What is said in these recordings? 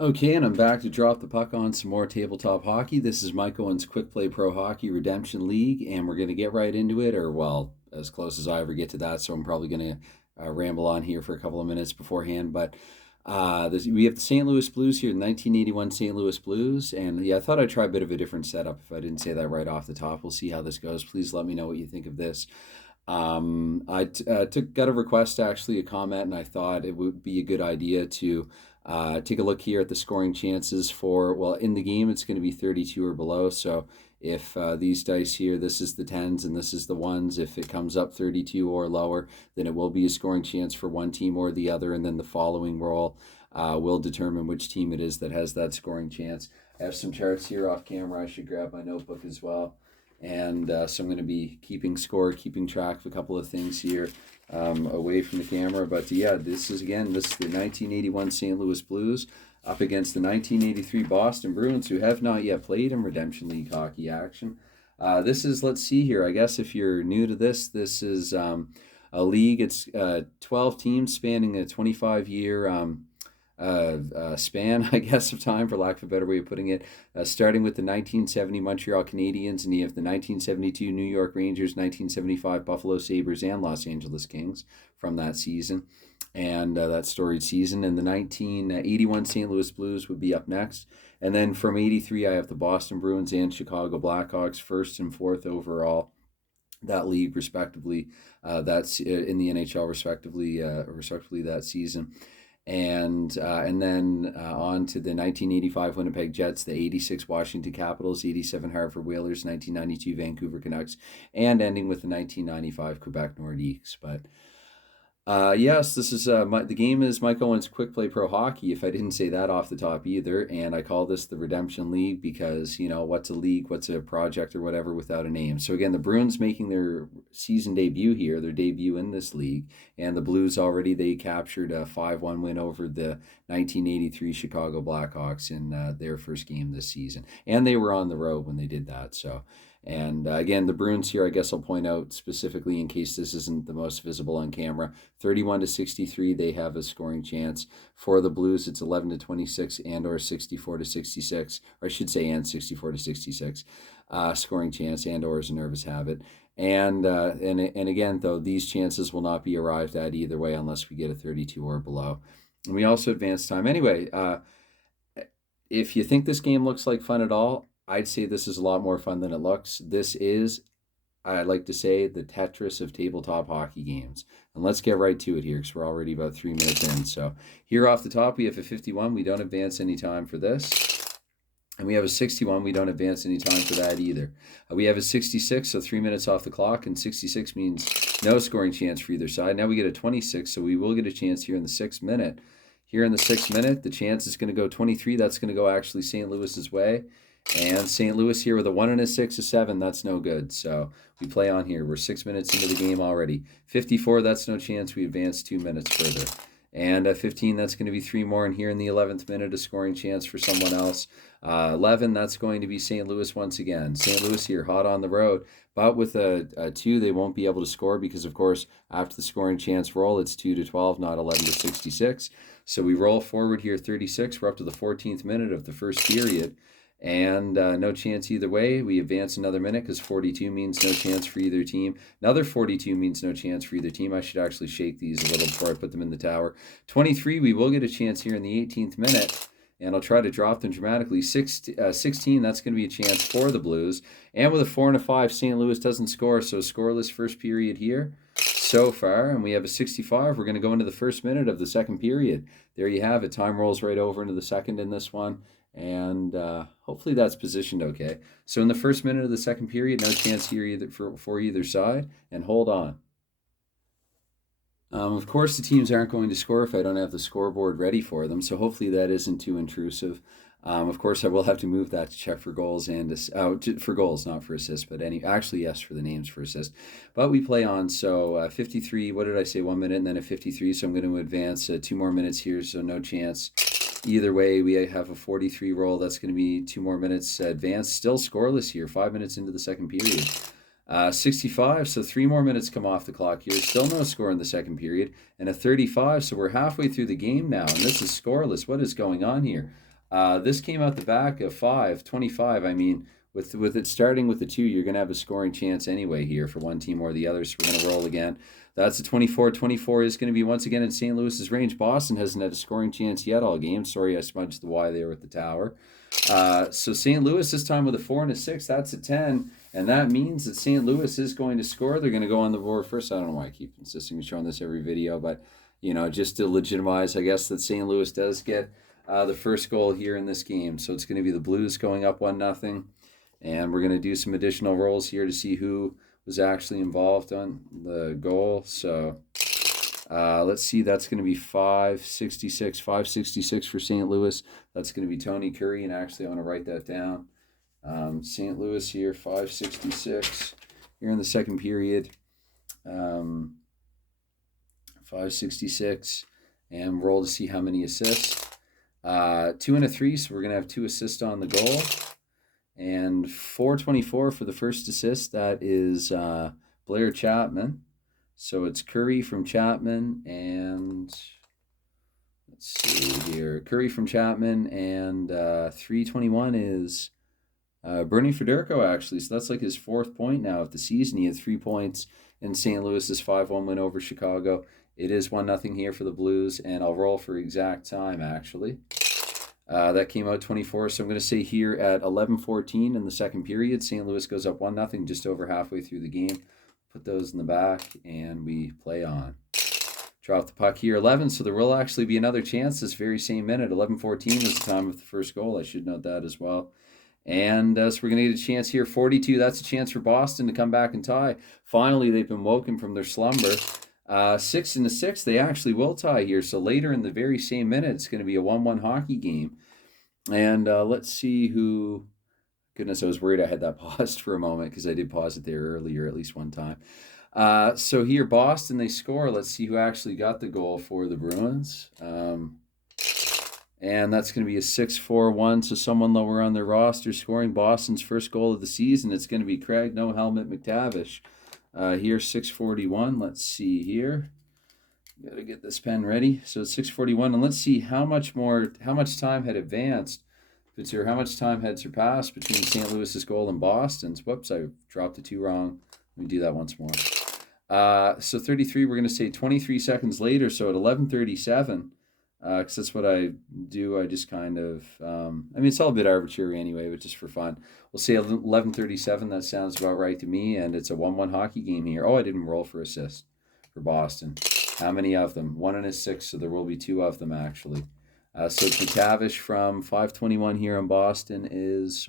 Okay, and I'm back to drop the puck on some more tabletop hockey. This is Mike Owens Quick Play Pro Hockey Redemption League, and we're going to get right into it, or well, as close as I ever get to that. So I'm probably going to ramble on here for a couple of minutes beforehand. But we have the St. Louis Blues here, the 1981 St. Louis Blues, and yeah, I thought I'd try a bit of a different setup. If I didn't say that right off the top, we'll see how this goes. Please let me know what you think of this. Got a request, actually, a comment, and I thought it would be a good idea to take a look here at the scoring chances for, well, in the game it's going to be 32 or below. So if these dice here, this is the tens and this is the ones, if it comes up 32 or lower, then it will be a scoring chance for one team or the other, and then the following roll will determine which team it is that has that scoring chance. I have some charts here off camera. I should grab my notebook as well. And so I'm going to be keeping score, keeping track of a couple of things here away from the camera. But yeah, this is the 1981 St. Louis Blues up against the 1983 Boston Bruins, who have not yet played in Redemption League hockey action. This is, let's see here, I guess if you're new to this is a league. It's 12 teams spanning a 25-year span, I guess, of time, for lack of a better way of putting it, starting with the 1970 Montreal Canadiens, and you have the 1972 New York Rangers, 1975 Buffalo Sabres, and Los Angeles Kings from that season, and that storied season. And the 1981 St. Louis Blues would be up next. And then from 83, I have the Boston Bruins and Chicago Blackhawks, first and fourth overall that league, respectively. That's in the NHL, respectively that season. And then on to the 1985 Winnipeg Jets, the 86 Washington Capitals, 87 Hartford Whalers, 1992 Vancouver Canucks, and ending with the 1995 Quebec Nordiques. But yes, this is the game is Mike Owens Quick Play Pro Hockey, if I didn't say that off the top either. And I call this the Redemption League because, what's a league, what's a project or whatever without a name. So again, the Bruins making their season debut here, their debut in this league. And the Blues already, they captured a 5-1 win over the 1983 Chicago Blackhawks in their first game this season. And they were on the road when they did that, so... And again, the Bruins here, I guess I'll point out specifically in case this isn't the most visible on camera, 31 to 63, they have a scoring chance. For the Blues, it's 11 to 26 and or 64 to 66, or I should say and 64 to 66, scoring chance and or as a nervous habit. And again, though, these chances will not be arrived at either way unless we get a 32 or below. And we also advance time. Anyway, if you think this game looks like fun at all, I'd say this is a lot more fun than it looks. This is, I like to say, the Tetris of tabletop hockey games. And let's get right to it here because we're already about 3 minutes in. So here off the top, we have a 51. We don't advance any time for this. And we have a 61. We don't advance any time for that either. We have a 66, so 3 minutes off the clock. And 66 means no scoring chance for either side. Now we get a 26, so we will get a chance here in the 6th minute. Here in the 6th minute, the chance is going to go 23. That's going to go actually St. Louis's way. And St. Louis here with a 1 and a 6, a 7, that's no good. So we play on here. We're 6 minutes into the game already. 54, that's no chance. We advance 2 minutes further. And 15, that's going to be 3 more. And here in the 11th minute, a scoring chance for someone else. 11, that's going to be St. Louis once again. St. Louis here, hot on the road. But with a 2, they won't be able to score because, of course, after the scoring chance roll, it's 2 to 12, not 11 to 66. So we roll forward here 36. We're up to the 14th minute of the first period. And no chance either way. We advance another minute because 42 means no chance for either team. Another 42 means no chance for either team. I should actually shake these a little before I put them in the tower. 23, we will get a chance here in the 18th minute. And I'll try to drop them dramatically. 16, that's going to be a chance for the Blues. And with a 4 and a 5, St. Louis doesn't score. So scoreless first period here so far. And we have a 65. We're going to go into the first minute of the second period. There you have it. Time rolls right over into the second in this one. And hopefully that's positioned okay. So in the first minute of the second period, no chance here either for either side. And hold on. Of course, the teams aren't going to score if I don't have the scoreboard ready for them. So hopefully that isn't too intrusive. Of course, I will have to move that to check for goals and for goals, not for assists. But actually, yes, for the names for assists. But we play on. So 53. What did I say? 1 minute and then a 53. So I'm going to advance 2 more minutes here. So no chance. Either way, we have a 43 roll. That's going to be 2 more minutes advanced. Still scoreless here, 5 minutes into the second period. 65, so 3 more minutes come off the clock here. Still no score in the second period. And a 35, so we're halfway through the game now, and this is scoreless. What is going on here? This came out the back of 5-25. I mean, with it starting with the 2, you're going to have a scoring chance anyway here for one team or the other. So we're going to roll again. That's a 24. 24 is going to be once again in St. Louis's range. Boston hasn't had a scoring chance yet all game. Sorry, I smudged the Y there with the tower. So St. Louis this time with a 4 and a 6. That's a 10. And that means that St. Louis is going to score. They're going to go on the board first. I don't know why I keep insisting on showing this every video, but, just to legitimize, I guess, that St. Louis does get the first goal here in this game. So it's going to be the Blues going up 1-0. And we're going to do some additional rolls here to see who was actually involved on the goal. So let's see. That's going to be 566. 566 for St. Louis. That's going to be Tony Curry. And actually, I want to write that down. St. Louis here, 566 here in the second period. 566. And roll to see how many assists. 2 and a 3, so we're going to have 2 assists on the goal. And 424 for the first assist. That is Blair Chapman. So it's Curry from Chapman and let's see here. Curry from Chapman and 321 is Bernie Federico, actually. So that's like his 4th point now of the season. He had 3 points in St. Louis's 5-1 win over Chicago. It is 1-0 here for the Blues, and I'll roll for exact time, actually. That came out 24, so I'm going to say here at 11:14 in the second period, St. Louis goes up 1-0 just over halfway through the game. Put those in the back, and we play on. Drop the puck here, 11, so there will actually be another chance this very same minute. 11:14 was the time of the first goal. I should note that as well. And so we're going to get a chance here, 42. That's a chance for Boston to come back and tie. Finally, they've been woken from their slumber. 6 and a 6, they actually will tie here. So later in the very same minute, it's going to be a 1-1 hockey game. And let's see who... Goodness, I was worried I had that paused for a moment because I did pause it there earlier at least one time. So here, Boston, they score. Let's see who actually got the goal for the Bruins. And that's going to be a 6-4-1, so someone lower on their roster scoring Boston's first goal of the season. It's going to be Craig No Helmet McTavish. Here, 641. Let's see here. Got to get this pen ready. So it's 641, and let's see how much time had advanced, or how much time had surpassed between St. Louis's goal and Boston's. Whoops, I dropped the 2 wrong. Let me do that once more. So 33, we're going to say 23 seconds later, so at 11:37, because that's what I do. I just kind of, it's all a bit arbitrary anyway, but just for fun. We'll say 11:37. That sounds about right to me, and it's a 1-1 hockey game here. Oh, I didn't roll for assist for Boston. How many of them? 1 and a 6, so there will be 2 of them, actually. So McTavish from 521 here in Boston is,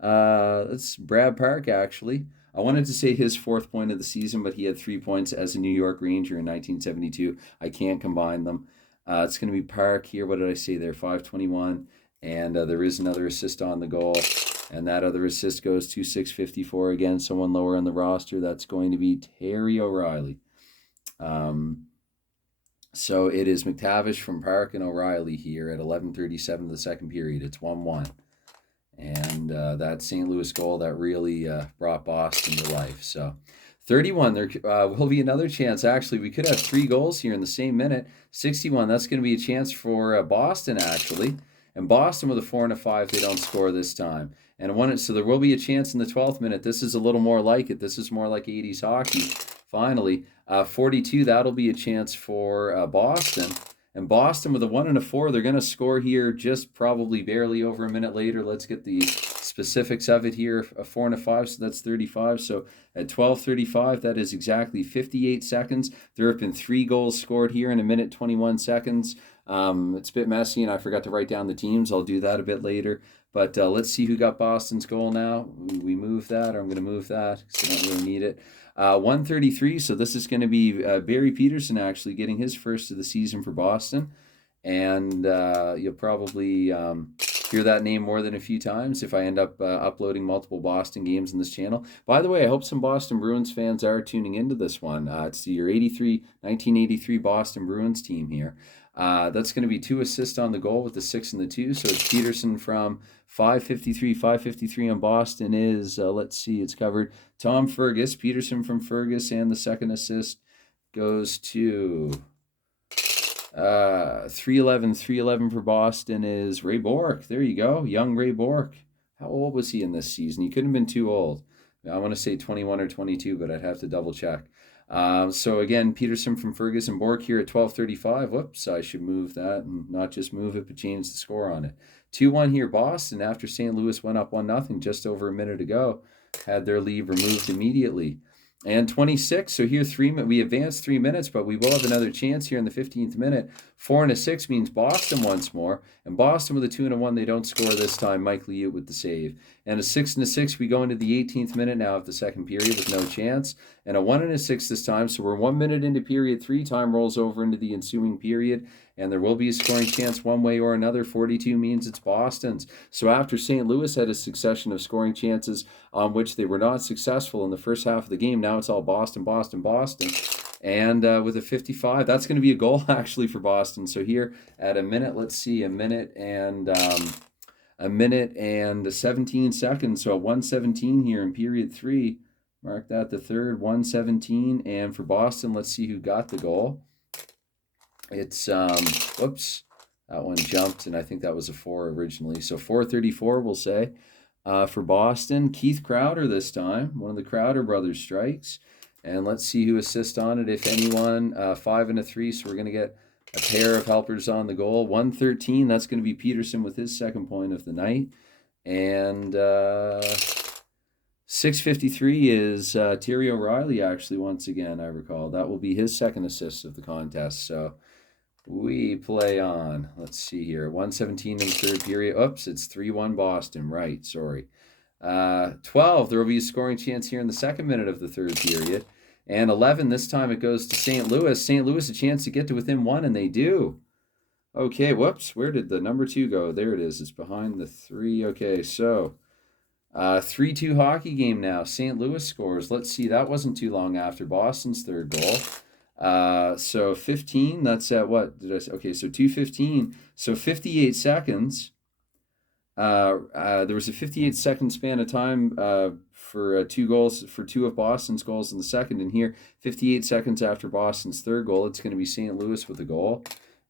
it's Brad Park, actually. I wanted to say his 4th point of the season, but he had 3 points as a New York Ranger in 1972. I can't combine them. It's going to be Park here. What did I say there? 521. And there is another assist on the goal. And that other assist goes to 654 again, someone lower on the roster. That's going to be Terry O'Reilly. So it is McTavish from Park and O'Reilly here at 11:37 of the second period. It's 1-1. And that St. Louis goal that really brought Boston to life. So 31, there will be another chance. Actually, we could have 3 goals here in the same minute. 61, that's going to be a chance for Boston, actually. And Boston with a 4 and a 5, they don't score this time. And so there will be a chance in the 12th minute. This is a little more like it. This is more like 80s hockey. Finally, 42, that'll be a chance for Boston. And Boston with a 1 and a 4, they're going to score here just probably barely over a minute later. Let's get the specifics of it here. A 4 and a 5, so that's 35. So at 12:35, that is exactly 58 seconds. There have been 3 goals scored here in a minute 21 seconds. It's a bit messy, and I forgot to write down the teams. I'll do that a bit later. But let's see who got Boston's goal now. We move that, or I'm going to move that because I don't really need it. 133, so this is going to be Barry Peterson actually getting his first of the season for Boston. And you'll probably hear that name more than a few times if I end up uploading multiple Boston games in this channel. By the way, I hope some Boston Bruins fans are tuning into this one. It's your 1983 Boston Bruins team here. That's going to be 2 assists on the goal with the 6 and the 2. So it's Peterson from 553. 553 on Boston is, let's see, it's covered. Tom Fergus, Peterson from Fergus, and the second assist goes to 311 for Boston is Ray Bourque. There you go. Young Ray Bourque. How old was he in this season? He couldn't have been too old. I want to say 21 or 22, but I'd have to double check. So again, Peterson from Ferguson, Bourque here at 12:35. Whoops, I should move that and not just move it, but change the score on it. 2-1 here, Boston, after St. Louis went up 1-0 just over a minute ago, had their lead removed immediately. And 26, so here we advanced 3 minutes, but we will have another chance here in the 15th minute. 4 and a 6 means Boston once more, and Boston with a 2 and a 1, they don't score this time. Mike Liut with the save. And a 6 and a 6, we go into the 18th minute now of the second period with no chance, and a 1 and a 6 this time. So we're 1 minute into period 3. Time rolls over into the ensuing period, and there will be a scoring chance one way or another. 42 means it's Boston's. So after St. Louis had a succession of scoring chances on which they were not successful in the first half of the game, now it's all Boston, Boston, Boston. And with a 55, that's going to be a goal actually for Boston. So here at a minute, let's see, a minute and 17 seconds. So 1:17 here in period 3. Mark that the third, 1:17. And for Boston, let's see who got the goal. It's, whoops, that one jumped, and I think that was a 4 originally. So 4:34, we'll say. For Boston, Keith Crowder this time. One of the Crowder brothers strikes. And let's see who assists on it, if anyone. 5 and a 3, so we're going to get a pair of helpers on the goal. 1:13, that's going to be Peterson with his second point of the night. And 6:53 is Terry O'Reilly, actually, once again, I recall. That will be his second assist of the contest. So we play on. Let's see here. 1:17 in the third period. Oops, it's 3-1 Boston. Right, sorry. 12, there will be a scoring chance here in the second minute of the third period. And 11, this time it goes to St. Louis. St. Louis a chance to get to within 1, and they do. Okay, whoops, where did the number 2 go? There it is. It's behind the 3. Okay, so 3-2 hockey game now. St. Louis scores. Let's see, that wasn't too long after Boston's third goal. So 15, that's at what did I say? Okay, so 2:15. So 58 seconds. There was a 58-second span of time for 2 goals, for 2 of Boston's goals in the second. And here, 58 seconds after Boston's third goal, it's going to be St. Louis with a goal.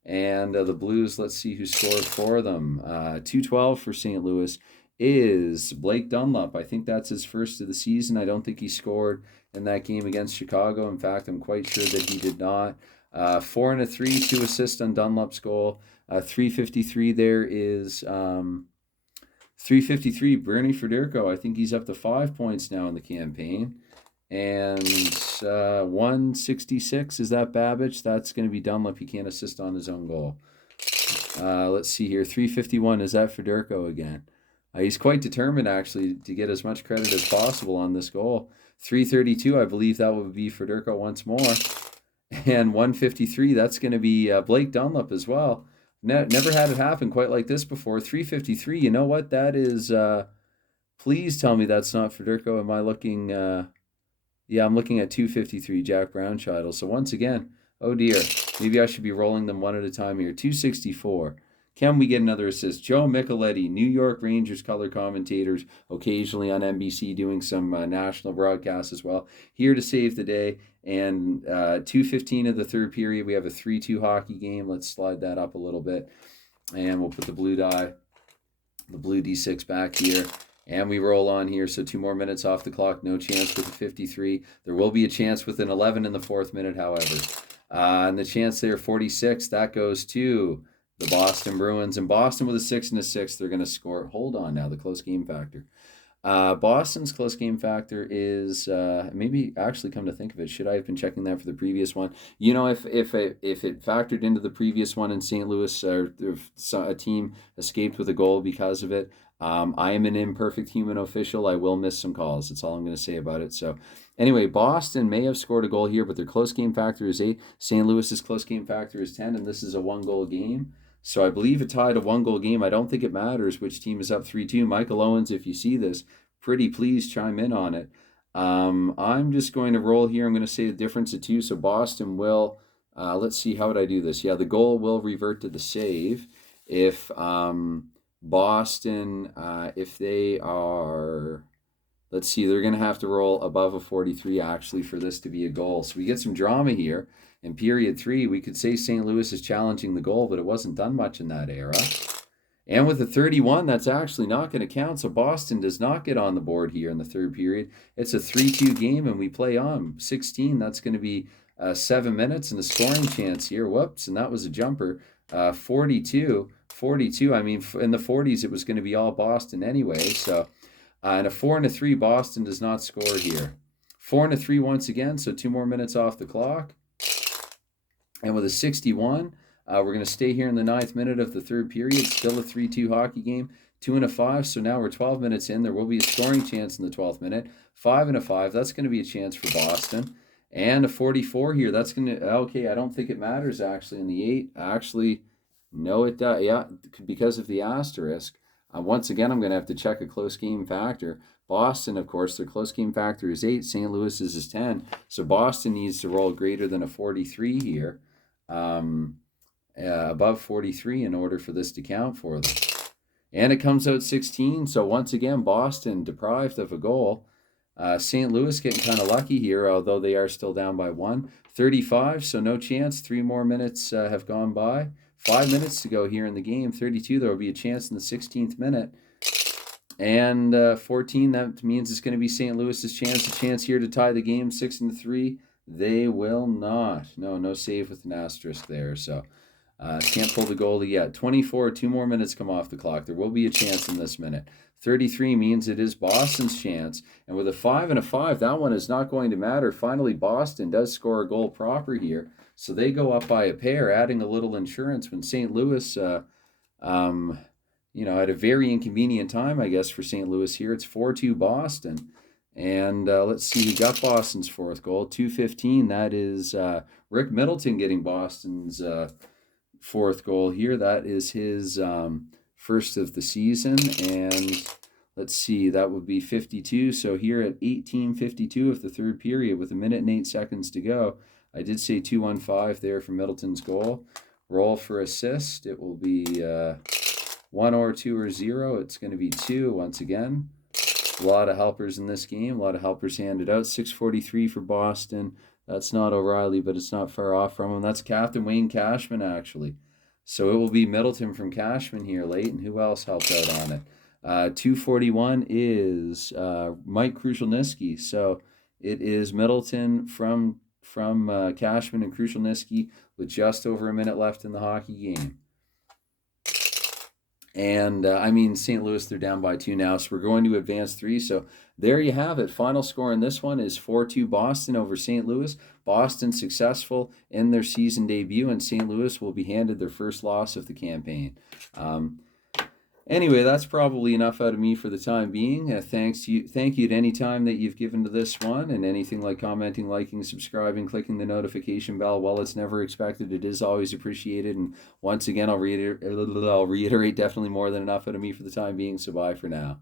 And the Blues, let's see who scored for them. 2:12 for St. Louis is Blake Dunlop. I think that's his first of the season. I don't think he scored in that game against Chicago. In fact, I'm quite sure that he did not. 4 and a 3, 2 assists on Dunlop's goal. 3:53 there is 3:53 Bernie Federico. I think he's up to 5 points now in the campaign. And 1:66, is that Babbage? That's going to be Dunlop. He can't assist on his own goal. Let's see here. 3:51, is that Federico again? He's quite determined, actually, to get as much credit as possible on this goal. 3:32, I believe that will be Federico once more. And 1:53, that's going to be Blake Dunlop as well. Never had it happen quite like this before. 3:53, you know what? That is, please tell me that's not Federico. Am I looking, yeah, I'm looking at 2:53, Jack Brownscheitel. So once again, oh dear, maybe I should be rolling them one at a time here. 2:64. Can we get another assist? Joe Micheletti, New York Rangers color commentators, occasionally on NBC doing some national broadcasts as well, here to save the day. And 2:15 of the third period, we have a 3-2 hockey game. Let's slide that up a little bit. And we'll put the blue D6 back here. And we roll on here, so 2 more minutes off the clock. No chance with the 53. There will be a chance with an 11 in the 4th minute, however. And the chance there, 46, that goes to the Boston Bruins. And Boston with a 6 and a 6, they're going to score. Hold on now, the close game factor. Boston's close game factor is maybe actually, come to think of it, should I have been checking that for the previous one? You know, if it factored into the previous one and St. Louis or a team escaped with a goal because of it, I am an imperfect human official. I will miss some calls. That's all I'm going to say about it. So anyway, Boston may have scored a goal here, but their close game factor is 8. St. Louis's close game factor is 10, and this is a 1-goal game. So I believe it tied a 1-goal game. I don't think it matters which team is up 3-2. Michael Owens, if you see this, pretty please chime in on it. I'm just going to roll here. I'm going to say the difference of 2. So Boston will, let's see, how would I do this? Yeah, the goal will revert to the save. If Boston, if they are, let's see, they're going to have to roll above a 43 actually for this to be a goal. So we get some drama here. In period 3, we could say St. Louis is challenging the goal, but it wasn't done much in that era. And with the 31, that's actually not going to count. So Boston does not get on the board here in the third period. It's a 3-2 game, and we play on. 16, that's going to be 7 minutes and a scoring chance here. Whoops, and that was a jumper. 42. I mean, in the 40s, it was going to be all Boston anyway. So, and a 4 and a 3, Boston does not score here. 4 and a 3 once again, so 2 more minutes off the clock. And with a 61, we're going to stay here in the 9th minute of the third period. Still a 3-2 hockey game. 2 and a 5, so now we're 12 minutes in. There will be a scoring chance in the 12th minute. 5 and a 5, that's going to be a chance for Boston. And a 44 here, that's going to, okay, I don't think it matters actually in the 8. Actually, no, it does. Yeah, because of the asterisk. Once again, I'm going to have to check a close game factor. Boston, of course, their close game factor is 8. St. Louis is 10. So Boston needs to roll greater than a 43 here. Above 43 in order for this to count for them. And it comes out 16. So once again, Boston deprived of a goal. St. Louis getting kind of lucky here, although they are still down by 1. 35, so no chance. 3 more minutes have gone by. 5 minutes to go here in the game. 32, there will be a chance in the 16th minute. And 14, that means it's going to be St. Louis's chance. A chance here to tie the game 6 and 3. They will not. No save with an asterisk there. So can't pull the goalie yet. 24, 2 more minutes come off the clock. There will be a chance in this minute. 33 means it is Boston's chance. And with a 5 and a 5, that one is not going to matter. Finally, Boston does score a goal proper here. So they go up by a pair, adding a little insurance when St. Louis, at a very inconvenient time, I guess, for St. Louis here. It's 4-2 Boston. And let's see, we got Boston's 4th goal. 2:15, that is Rick Middleton getting Boston's 4th goal here. That is his first of the season. And let's see, that would be 52. So here at 18:52 of the third period with 1 minute and 8 seconds to go, I did say 2-1-5 there for Middleton's goal. Roll for assist. It will be 1 or 2 or 0. It's going to be 2 once again. A lot of helpers in this game. A lot of helpers handed out. 6:43 for Boston. That's not O'Reilly, but it's not far off from him. That's Captain Wayne Cashman, actually. So it will be Middleton from Cashman here late. And who else helped out on it? 2:41 is Mike Krushelnyski. So it is Middleton from Cashman and Krushelnyski with just over a minute left in the hockey game. And St. Louis, they're down by 2 now, so we're going to advance 3. So there you have it. Final score in this one is 4-2 Boston over St. Louis. Boston successful in their season debut, and St. Louis will be handed their first loss of the campaign. Anyway, that's probably enough out of me for the time being. Thank you at any time that you've given to this one, and anything like commenting, liking, subscribing, clicking the notification bell. While it's never expected, it is always appreciated. And once again, I'll reiterate definitely more than enough out of me for the time being. So bye for now.